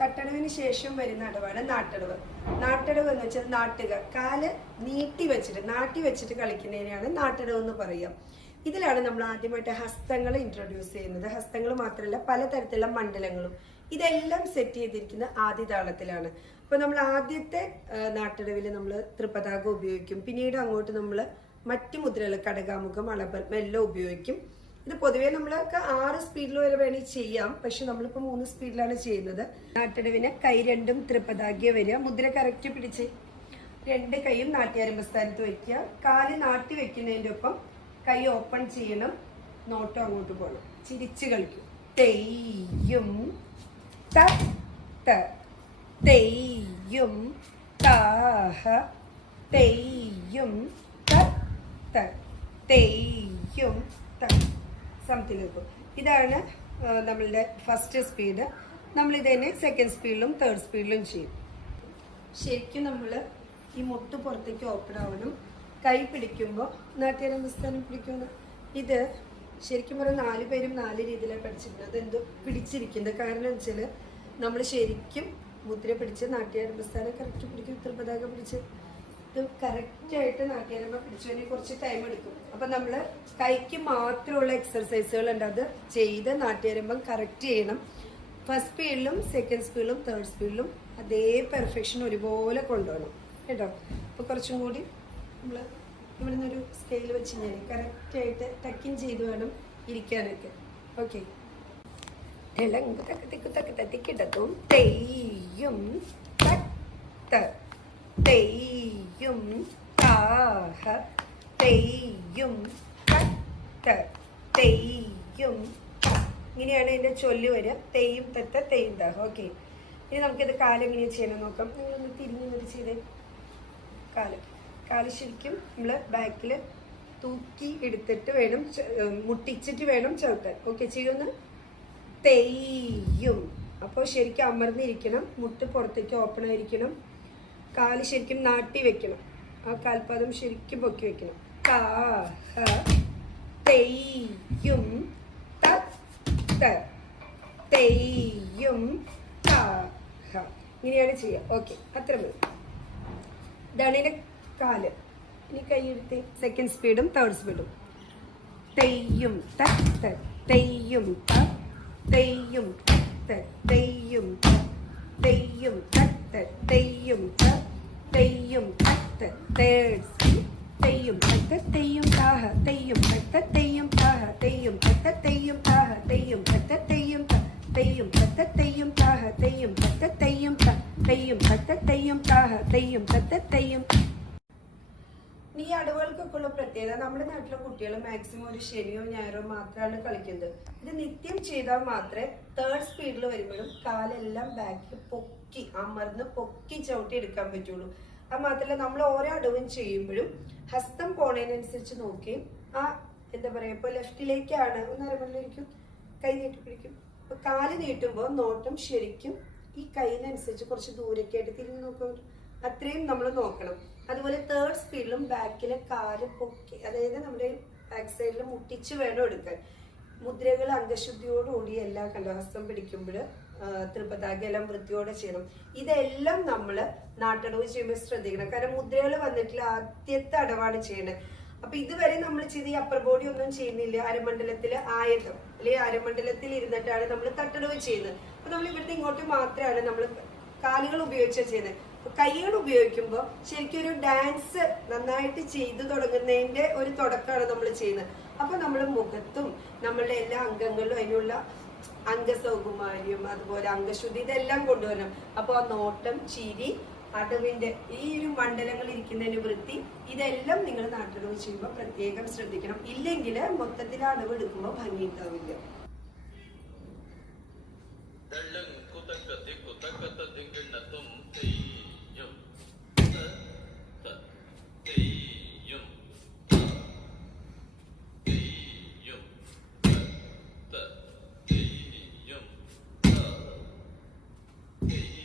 തട്ടടവിന് ശേഷം വരുന്ന അടവാണ് നാട്ടടവ്. നാട്ടടവ് എന്ന് വെച്ചാൽ നാട്ടുക, കാല് നാട്ടി വെച്ചിട്ട് കളിക്കുന്നതിനെയാണ് നാട്ടടവ് എന്ന് പറയുക. ഇതിലാണ് നമ്മൾ ആദ്യമായിട്ട് ഹസ്തങ്ങൾ ഇൻട്രൊഡ്യൂസ് ചെയ്യുന്നത്. ഹസ്തങ്ങൾ മാത്രമല്ല, പലതരത്തിലുള്ള മണ്ഡലങ്ങളും ഇതെല്ലാം സെറ്റ് ചെയ്തിരിക്കുന്ന ആദ്യ താളത്തിലാണ്. അപ്പൊ നമ്മൾ ആദ്യത്തെ നാട്ടടവിൽ നമ്മൾ തൃപ്പതാക ഉപയോഗിക്കും. പിന്നീട് അങ്ങോട്ട് നമ്മൾ മറ്റു മുദ്രകൾ കടകാമുഖം, അളപത്മം എല്ലാം ഉപയോഗിക്കും. ഇത് പൊതുവെ നമ്മളൊക്കെ 6 സ്പീഡിൽ വരെ വേണമെങ്കിൽ ചെയ്യാം, പക്ഷെ നമ്മളിപ്പോൾ 3 സ്പീഡിലാണ് ചെയ്യുന്നത്. നാട്ടടവിന് കൈ രണ്ടും തൃപ്പതാകിയ വരിക. മുദ്ര കറക്റ്റ് പിടിച്ച് 2 കൈയും നാട്യാരംഭ സ്ഥാനത്ത് വെക്കുക. കാല് നാട്ടി വെക്കുന്നതിൻ്റെ ഒപ്പം കൈ ഓപ്പൺ ചെയ്യണം, നോട്ടം അങ്ങോട്ട് പോകണം, ചിരിച്ച് കളിക്കും. തെയ്യും ത തെയ്യും താഹ തെയ്യും ത തെയ്യും ത സംതിങ് വെക്കും. ഇതാണ് നമ്മളുടെ ഫസ്റ്റ് സ്പീഡ്. നമ്മളിത് തന്നെ സെക്കൻഡ് സ്പീഡിലും തേർഡ് സ്പീഡിലും ചെയ്യും. ശരിക്കും നമ്മൾ ഈ മുട്ട് പുറത്തേക്ക് ഓപ്പൺ ആവണം. കൈ പിടിക്കുമ്പോൾ നാട്യാരംഭസ്ഥാനം പിടിക്കുന്നു. ഇത് ശരിക്കും പറഞ്ഞാൽ 4 പേരും 4 രീതിയിലാണ് പഠിച്ചിരുന്നത്. അതെന്തോ പിടിച്ചിരിക്കുന്നത് കാരണം എന്ന് വെച്ചാൽ നമ്മൾ ശരിക്കും മുദ്ര പിടിച്ച് നാട്യാരംഭസ്ഥാനം കറക്റ്റ് പിടിക്കും. തൃപ്പതാക പിടിച്ച് ഇത് കറക്റ്റായിട്ട് നാട്യാരംഭം പിടിച്ചതിന് കുറച്ച് ടൈം എടുക്കും. അപ്പം നമ്മൾ കൈക്ക് മാത്രമുള്ള എക്സർസൈസുകൾ ഉണ്ട്, അത് ചെയ്ത് നാട്യാരംഭം കറക്റ്റ് ചെയ്യണം. ഫസ്റ്റ് സ്പീഡിലും സെക്കൻഡ് സ്പീഡിലും തേർഡ് സ്പീഡിലും അതേ പെർഫെക്ഷൻ ഒരുപോലെ കൊണ്ടുപോകണം കേട്ടോ. അപ്പോൾ കുറച്ചും കൂടി നമ്മൾ ഇവിടെ നിന്നൊരു സ്കെയിൽ വെച്ച് ഞാൻ കറക്റ്റായിട്ട് ടക്കിങ് ചെയ്ത് വേണം ഇരിക്കാനൊക്കെ. ഓക്കെ. തെളങ്കും തെയ്യും തെയ്യും താഹ തെയ്യും തെയ്യും. ഇങ്ങനെയാണ് ഇതിൻ്റെ ചൊല്ല് വരിക. തെയ്യും തത്ത തെയ്യും താഹ. ഓക്കെ. ഇനി നമുക്കിത് കാലെങ്ങനെയാണ് ചെയ്യണം നോക്കാം. നിങ്ങളൊന്ന് തിരിഞ്ഞ് നിന്നിട്ട് ചെയ്തേ. കാല് ശരിക്കും നമ്മൾ ബാക്കിൽ തൂക്കി എടുത്തിട്ട് വേണം, മുട്ടിച്ചിട്ട് വേണം ചവിട്ടാൻ. ഓക്കെ. ചെയ്യുന്ന തെയ്യും. അപ്പോൾ ശരിക്കും അമർന്നിരിക്കണം, മുട്ട് പുറത്തേക്ക് ഓപ്പൺ ആയിരിക്കണം, കാല് ശരിക്കും നാട്ടി വെക്കണം, ആ കാൽപാദം ശരിക്കും പൊക്കി വെക്കണം. താഹ തെയ്യും തെയ്യും താഹ. ഇങ്ങനെയാണ് ചെയ്യുക. ഓക്കെ, അത്ര മതി. ഇതാണ് ഇതിൻ്റെ കാല്. ഇനി കൈ എടുത്ത് സെക്കൻഡ് സ്പീഡും തേർഡ് സ്പീഡും. തെയ്യും തെയ്യും തെയ്യും തെയ്യും തെയ്യും തെയ്യും തെയ്യും തേർഡ് തെയ്യും തെയ്യും താഹ തെയ്യും തെയ്യും താഹ തെയ്യും തെയ്യും താഹ തെയ്യും തെയ്യും തെയ്യും തെയ്യും താഹ തെയ്യും തെയ്യും തെയ്യും തെയ്യും താഹ തെയ്യും തെയ്യും. ഈ അടവുകൾക്കൊക്കെ ഉള്ള പ്രത്യേകത, നമ്മുടെ നാട്ടിലെ കുട്ടികൾ മാക്സിമം ഒരു ശനിയോ ഞായറോ മാത്രമാണ് കളിക്കുന്നത്. ഇത് നിത്യം ചെയ്താൽ മാത്രമേ തേർഡ് സ്പീഡിൽ വരുമ്പോഴും കാലെല്ലാം ബാക്കിൽ പൊക്കി അമർന്ന് പൊക്കി ചവിട്ടി എടുക്കാൻ പറ്റുള്ളൂ. അത് മാത്രമല്ല, നമ്മൾ ഓരോ അടവും ചെയ്യുമ്പോഴും ഹസ്തം പോണതിനനുസരിച്ച് നോക്കുകയും ആ എന്താ പറയുക, ഇപ്പോൾ ലെഫ്റ്റിലേക്കാണ് ഒന്ന് അരമണിലിരിക്കും, കൈ നീട്ടി പിടിക്കും. അപ്പോൾ കാല് നീട്ടുമ്പോൾ നോട്ടം ശരിക്കും ഈ കൈയിനനുസരിച്ച് കുറച്ച് ദൂരൊക്കെയായിട്ട് തിരിഞ്ഞ് നോക്കുക, അത്രയും നമ്മൾ നോക്കണം. അതുപോലെ തേർഡ് സ്പീഡിലും ബാക്കിലെ കാല് പൊക്കി, അതായത് നമ്മുടെ ബാക്ക് സൈഡിൽ മുട്ടിച്ച് വേണം എടുക്കാൻ. മുദ്രകൾ അംഗശുദ്ധിയോടുകൂടി എല്ലാം കണ്ടോ, ഹസ്തം പിടിക്കുമ്പോൾ തൃപ്പതാക എല്ലാം വൃത്തിയോടെ ചെയ്യണം. ഇതെല്ലാം നമ്മൾ നാട്ടടവ് ചെയ്യുമ്പോൾ ശ്രദ്ധിക്കണം. കാരണം മുദ്രകൾ വന്നിട്ടില്ല, ആദ്യത്തെ അടവാണ് ചെയ്യണത്. അപ്പൊ ഇതുവരെ നമ്മൾ ചെയ്ത് ഈ അപ്പർ ബോഡി ഒന്നും ചെയ്യുന്നില്ല. അരമണ്ഡലത്തില് ആയതം അല്ലെങ്കിൽ അരമണ്ഡലത്തിൽ ഇരുന്നിട്ടാണ് നമ്മൾ തട്ടടവ് ചെയ്യുന്നത്. അപ്പൊ നമ്മൾ ഇവിടുത്തെ ഇങ്ങോട്ട് മാത്രമാണ് നമ്മൾ കാലുകൾ ഉപയോഗിച്ചാണ് ചെയ്യുന്നത്. കൈകൾ ഉപയോഗിക്കുമ്പോൾ ശരിക്കും ഒരു ഡാൻസ് നന്നായിട്ട് ചെയ്തു തുടങ്ങുന്നതിന്റെ ഒരു തുടക്കമാണ് നമ്മൾ ചെയ്യുന്നത്. അപ്പൊ നമ്മൾ മുഖത്തും നമ്മളുടെ എല്ലാ അംഗങ്ങളിലും അതിനുള്ള അംഗസൗകുമാര്യം, അതുപോലെ അംഗശുദ്ധി ഇതെല്ലാം കൊണ്ടുവരണം. അപ്പൊ ആ നോട്ടം, ചിരി, അടവിന്റെ ഈ ഒരു മണ്ഡലങ്ങൾ ഇരിക്കുന്നതിന് വൃത്തി, ഇതെല്ലാം നിങ്ങൾ നാട്ടടവ് ചെയ്യുമ്പോൾ പ്രത്യേകം ശ്രദ്ധിക്കണം. ഇല്ലെങ്കിൽ മൊത്തത്തിൽ അടവ് എടുക്കുമ്പോൾ ഭംഗി ഉണ്ടാവില്ല. Hey.